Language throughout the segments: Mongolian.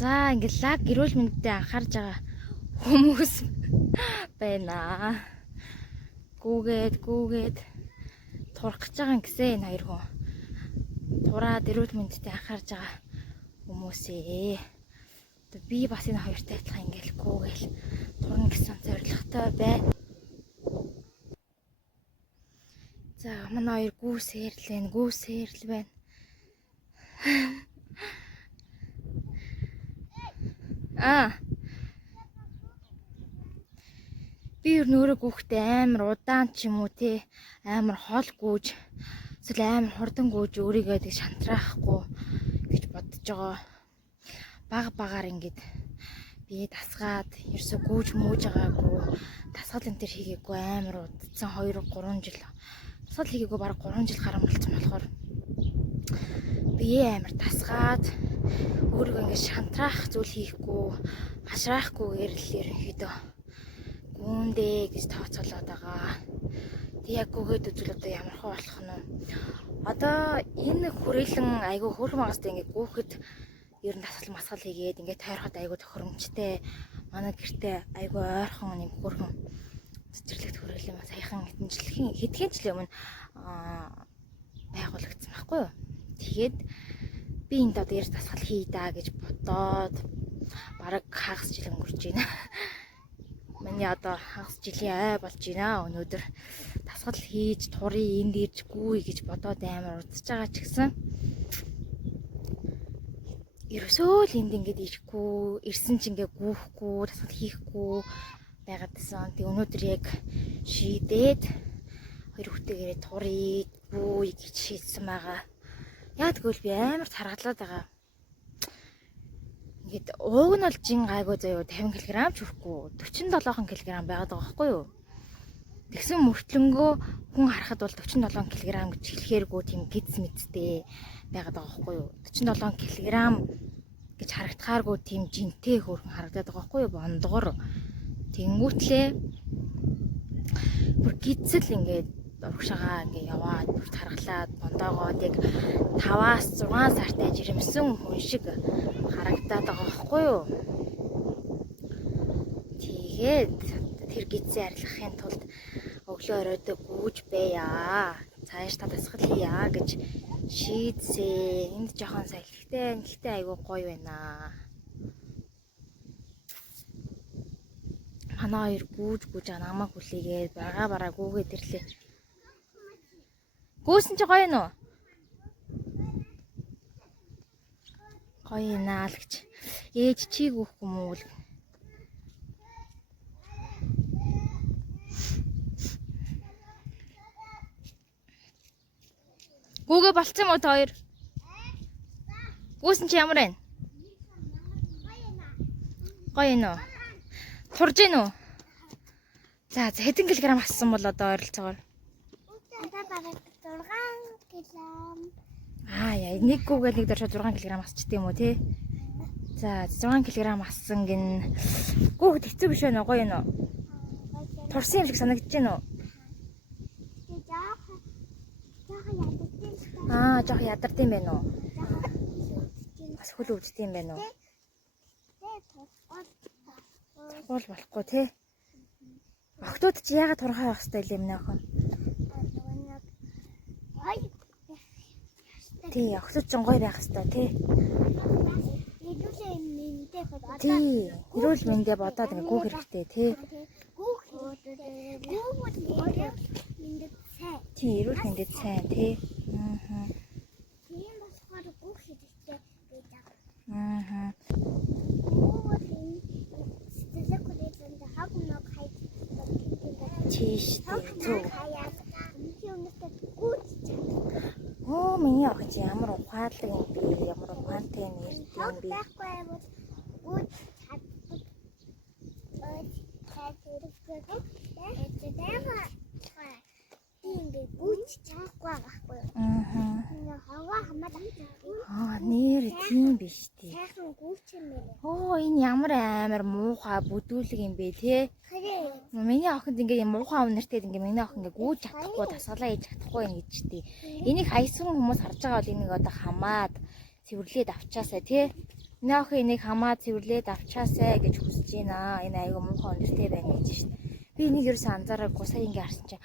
За ингээд лаг гэрүүл мэндтэй анхаарж байгаа хүмүүс байна. Гүүгээд турах гэж байгаа гэсэн энэ хоёр хүн. Тураад гэрүүл мэндтэй анхаарж байгаа хүмүүсээ. Би бас энэ хоёртой адилхан ингээд гүүгээл турна гэсэн зорилготой байна. За манай хоёр гүүсэрлэл байна. Би ер нь өөрөө гүүхтэй амар удаан ч юм уу те амар хол гүүж эсвэл амар хурдан гүүж өөрийгөө тэг шантраахгүй гэж бодож байгаа. Багаар ингээд би дасгаад ерөөсө гүүж мүүж байгаагүй. Дасгал энэ төр хийгээгүй амар удацсан 2-3 жил. Дасгал хийгээгүй бараг 3 жил гарсан болсон болохоор би амар дасгаад өөрийгөө ингээд шантраах зүйл хийхгүй, хашраахгүйгээр л ерөнхийдөө гүндээ гэж тооцоолоод байгаа. Тэг яг гүгээд үзвэл одоо ямар хөө болох нь вэ? Одоо энэ хүрээлэн айгүй хөөрхөн магастай ингээд гүүхэд ер нь дасгал хийгээд ингээд тойроход айгүй тохиромжтой. Манай гэртээ айгүй ойрхон юм хөөрхөн цэцэрлэгт хүрээлэн саяхан хэдхэн жилийн өмнө байгуулагдсан байхгүй юу? Тэгээд би энд одоо яаж дасгал хий даа гэж бодоод бараг хагас жил өнгөрч байна. Миний одоо хагас жилийн ой болж байна. Өнөөдөр дасгал хийж турыг энд ирж гүүе гэж бодоод амар удаж байгаа ч гэсэн ерөөсөө л энд ингээд ирэхгүй, ирсэн ч ингээд гүүхгүй, дасгал хийхгүй байгаад байсан. Тэг өнөөдөр яг шийдээд хоёр хүүтэйгээ турыг гүүе гэж шийдсэн байгаа. Яа тэгвэл би амар таргалаад байгаа. Ингээд ууг нь бол жин гайгүй заяа 50 кг ч хүрэхгүй 47 кг байгаад байгаа байхгүй юу? Тэгсэн мөртлөнгөө хүн харахад бол 47 кг гэж хэлэхээргүй тийм гидс мэдтэй байгаад байгаа байхгүй юу? 47 кг гэж харагдахааргүй тийм жинтэй хөөрхөн харагдаад байгаа байхгүй юу? Бондгор. Тэнгүүтлээ бүр гидсэл ингээд урагшаага ингээ яваад бүр тархлаад бондоогоод яг 5-аас 6 сартай жирэмсэн хүн шиг харагдаад байгаа байхгүй юу? Тэгээд тэр гидсээ арилгахын тулд өглөө оройдоо гүүж байя. Цааш та дасгал хийя гэж шийдсээ. Энд жоохон салхитай, гэхдээ айгүй гоё байна. Манай хоёр гүүж намайг хүлээгээд бараа гүүгээд ирлээ. Гүүсэн чи гоё нөө? Гоё наа л гэж. Ээж чи гүүхгүй мүү л. Гүүгээ болцсон мó та хоёр? Гүүсэн чи ямар байна? Гоё нөө? Турж гин үү? За хэдэн килограмм ассан бол одоо ойролцоогоор? Яа, нэг гүүгээ нэг дөрөв 6 кг асчихдээ юм уу тий? За 6 кг ассан гин гүүхэд хэцүү биш байна уу? Гоё юм уу? Турсан юм шиг санагдаж байна уу? Жоох ядардсан байна уу? Бас хөл өвддөг юм байна уу? Тургуул болохгүй тий? Охтууд чи яагаад турхаа явах хэрэгтэй юм нэ охин? Тий, охтууд ч гоё байх хэрэгтэй тий. Эрүүл мэндэ бодоод ингээ гүүх хэрэгтэй тий. Тий, эрүүл мэндэд сайн тий. Тийм болохоор гүүх хэрэгтэй гэж байгаа. Тийш тий. Оо миний охин ямар ухаалаг юм бэ? Ямар ухаантай нэртэй юм бэ? Нэр тийм биш тий. Оо энэ ямар амар муухай бүдүүлэг юм бэ те? Миний охинд ингээ муухай өнөртэй ингээ миний охин ингээ гүйж чадахгүй дасгалаа хийж чадахгүй ингэж тий. Энийг хайсан хүмүүс харж байгаа бол энийг одоо хамаад цэвэрлээд авчаасаа тий. Энэ охин энийг хамаа цэвэрлээд авчаасай гэж хүсэж байна. Энэ аягүй муухай өндөртэй байна гэж шин. Би энийг ерөөсөө анзаараагүй сая ингээ харсан чинь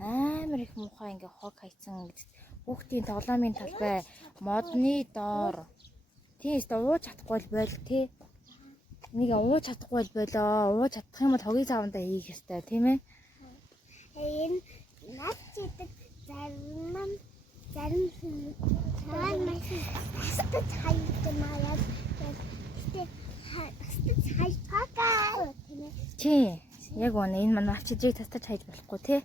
амар их муухай ингээ хог хайцсан гэдэг. Хүүхдийн тоглоомын талбай модны доор. Тийм ээ ууж чадахгүй бол тий. Энийг ууж чадахгүй болоо. Ууж чадах юм бол хогийн савндаа хийх ёстой тийм ээ. Энэ над чидэг зарим цаан машин хастад хайдмаад хастад хайгаа тийм ээ. Тий. Яг үнэ энэ манай ачижийг тастаж хайж болохгүй тий.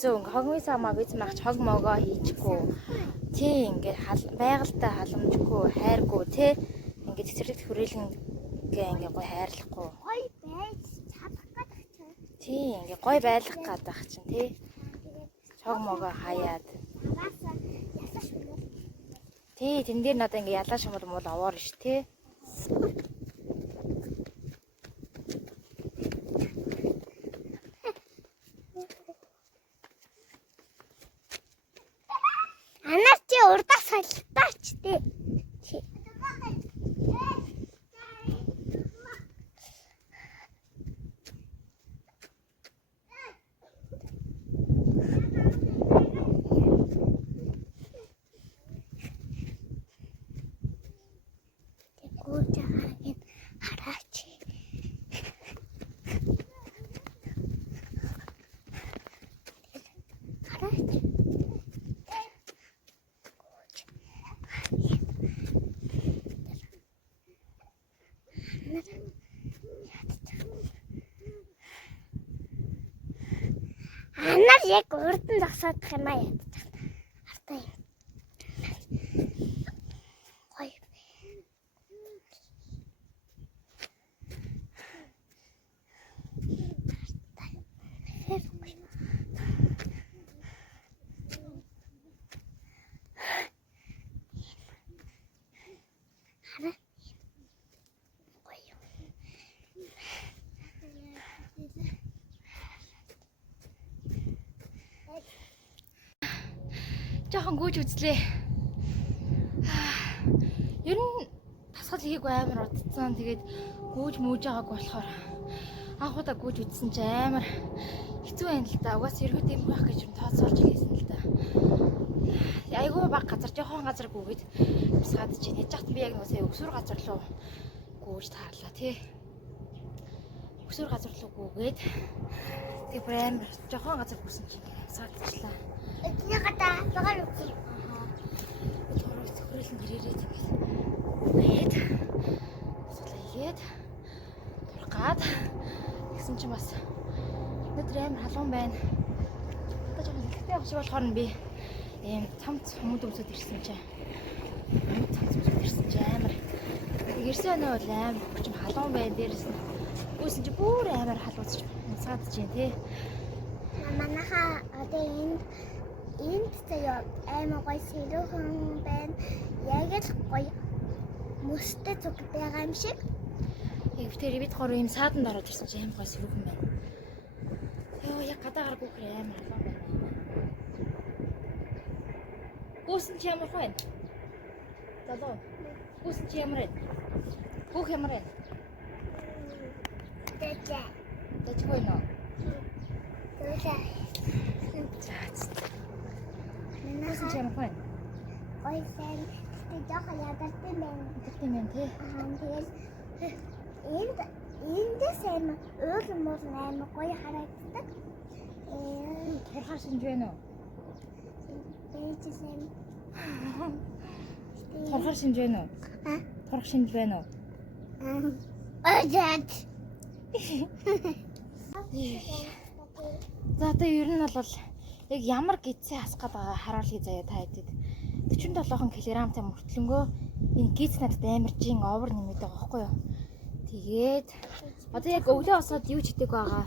Зөв хогийн савмаа биз мах хог могоо хийчихгүй. Тий ингээд байгальтай халамжгүй хайргүй тий. Ингээд цэцэрлэг хүрээлэн ингээ гой хайрлахгүй. Гой байж чадах гэдэг чинь. Тий ингээ гой байлгах гэдэг чинь тий. Хог могоо хаяад. Ялаш юм. Тий тэн дээр надаа ингээ ялаш юм бол овоор ш тий. Анаас чи урдаа солилтооч тий. Анаар яг урд нь зогсоодох юм аа ядчих. Артаа юм. Гой. Жохон гүйж үзлээ. Ер нь тасгал хийгээгүй амар удцсан. Тэгээд гүйж мүүж байгаагүй болохоор анхудаа гүйж үзсэн чи амар хэцүү байна л да. Угаас эргүүд юм байх гэж тооцоолж хэлсэн л да. Айгүй баг газар жохон газар гүйгээд бисгаад чинь яж хат би яг нөөсөө өксүр газар руу гүйж таарлаа тий. Өксүр газар руу гүйгээд тэг бүр амар жохон газар гүйсэн чинь бисгаадчлаа. Эцнийхээ цагаар үгүй. Төрөө цохролын гэрээрээ тэгээд хийгээд тургаад тэгсэн чинь бас өнөөдөр амар халуун байна. Одоо жоохон ихтэй байх шиг болохоор нь би ийм цамц хүмүүд өмсөд ирсэн чинь цамц өмсөд ирсэн чинь амар ирсэн өнөө бол амар хүчм халуун байна. Дээрээс нь гүйсэн чинь бүр амар халууцч унцаад чинь тий. Манайха одоо энд заяа аймаг гой сэрүүхэн байна. Яг л гой мөстэй зүг байгаа юм шиг. Тэр бид гурав ийм сааданд ороод ирсэн чинь аймаг гой сэрүүхэн байна. Йоо яг гадаагаар бүхрээ амар халуун байна. Гүйсэн чи ямар байна? Залуу. Гүйсэн чи ямар байна? Бүх ямар байна? Тэжээ. Тэжгүй нөө. Тэжээ. Гүйсэн чи ямар байна? Гой сайн. Тэ жоохон ядартай байна. Тэгтээ мэн тий. Энд сайн өөр мөр аймаг гой харагддаг. Турхаар шинж байна уу? Бэж сайн. Турхаар шинж байна уу? Турх шинж байна уу? Ажаад. За одоо ер нь бол яг ямар гидсээ хасах гээд байгаа харуулъя заяа та хэдэд. 47 кг-тай мөртлөнгөө энэ гидс надад амар жин овер нэмээд байгаа байхгүй юу? Тэгээд одоо яг өглөө босоод юу ч хийдэг байгаа.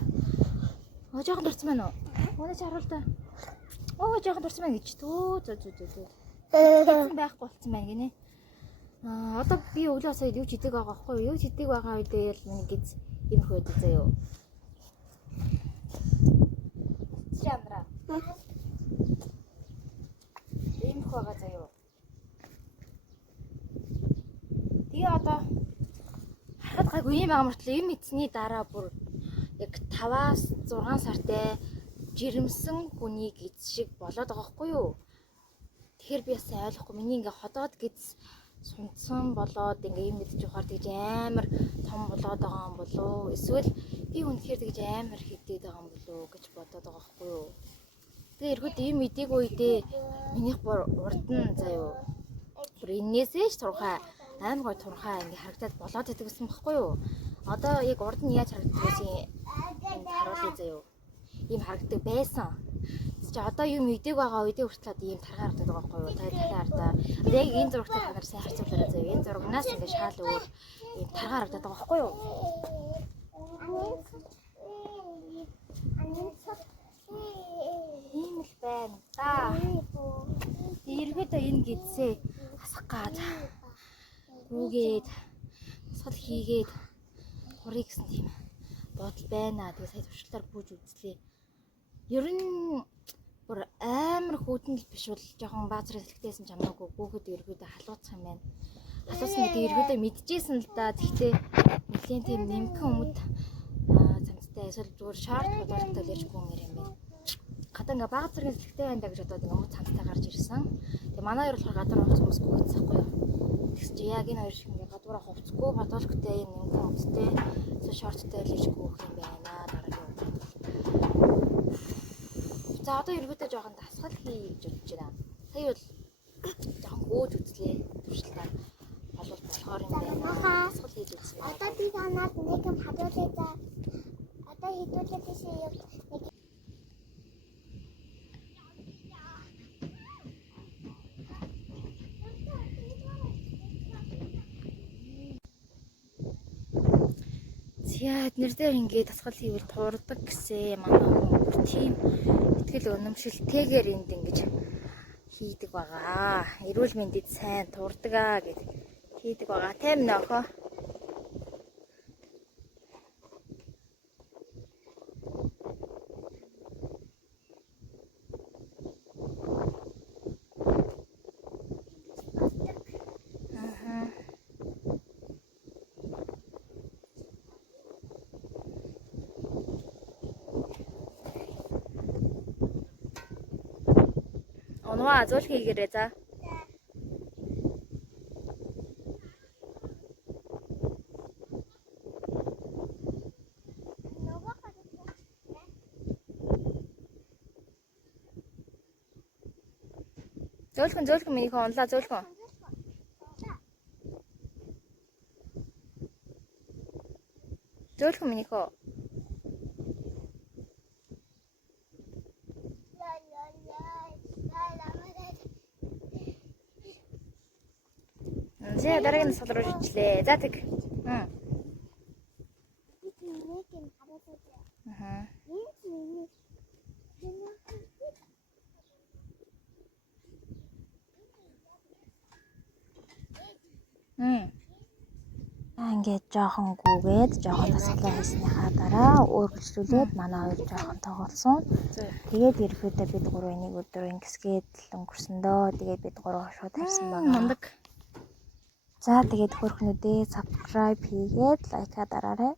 Жоохон дурсан байна уу? Өнөөдөр харуул та. Жоохон дурсан байна гэж. Зөө. Гидсэн байхгүй болцсон байна гинэ. Одоо би өглөө босоод юу ч хийдэг байгаа байхгүй юу? Юу ч хийдэг байгаа үедээ л миний гидс имх байдаг заяа. Чамра. Имх байгаа заяа. Үгүй юм амартлаа юм эцний дараа бүр яг 5-аас 6 сартай жирэмсэн хүний гиз шиг болоод байгаа хгүй юу? Тэгэхээр би яасан ойлгохгүй. Миний ингээ ходоод гиз сунцсан болоод ингээ юм мэдчих ухаар тэгж амар том болоод байгаа юм болоо. Эсвэл би үнэхээр тэгж амар хидэд байгаа юм болоо гэж бодоод байгаа хгүй юу? Тэгээ эргүүд ийм мэдээг үедээ минийх бүр урд нь заяо. Бүр энээсээ ч турхаа амар гой турхаа ингээ харагдаад болоод идэг гэсэн баггүй юу? Одоо яг урд нь яаж харагддаг гэсэн харуулъя заяо. Ийм харагддаг байсан. Чи одоо юм мэдээг байгаа үедээ хүртэл ийм таргаар харагдаад байгаа байхгүй юу? Та дахиад хардаа. Яг энэ зурагтай та нар сайн харьцуулаарай заяо. Энэ зурагнаас ингээ шал өөр ийм таргаар харагдаад байгаа байхгүй юу? Ийм л байна да. Эргээд энэ гидсээ хасах гад гүүгээд сул хийгээд хурыг гэсэн тийм бодол байна. Тэгээ сая туршлагаар гүйж үзлээ. Ер нь бүр амар хүүтэн л биш бол жоохон баазар хэлхтэйсэн ч хамаагүй гүүхэд эргүүдээ халууцах юм байна. Халууцсан гэдэг эргүүдээ мэдчихсэн л да. Гэхдээ нэлийн тийм нэмхэн өмд цамцтай эсвэл зүгээр шорт бодолтой л ярьж гүн юм байна. Гадаа ингээ бага зэрэг хэлхтэй байна да гэж бодоод ингээ өмд цамцтай гарч ирсэн. Тэгээ манай хоёр болохоор гадуур авах хүмүүс гүйцэхгүй юу? Тэгс чи яг энэ хоёр шиг ингээ гадуур хувцгүй бодолтой юм нэмхэн өмдтэй эсвэл шорттой л ярьж гүөх юм байна. Дараагийн удаа. За одоо эргүүдээ жоохон дасгал хий гэж бодож байна. Сая бол жоохон гөөж үзлээ. Туршилтаар болов болохоор юм байна. Дасгал хийж үзье. Одоо би танаад нэг юм хадгалъя за. Одоо хідүүлээд тийшээ яг нэг Яа эднэр дээр ингээд дасгал хийвэл туурдаг гэсэн манай хүн тийм ихтгэл өнөмшөлтэйгээр энд ингэж хийдэг байгаа. Эрүүл мэндэд сайн туурдаг аа гэдэг хийдэг байгаа. Тийм нэ охоо. Оноо азуул хийгээрэй за. Зөөлхөн миний онлаа зөөлхөн. Зөөлхөн миний хөө. За дараагийн насгал руу шичлээ. За тэг. Ингээд жоохон гүгээд жоохон тасгалаа хийснийхаа дараа өөрчлөлүүлээд манай хоёр жоохон тоглосон. Тэгээд ирэхдээ бид гурав энийг өдөр ингэсгээд л өнгөрсөндөө тэгээд бид гурав шууд харсан байгаа. За тэгээд хөрхнүүдээ subscribe хийгээд лайкаа дараарай.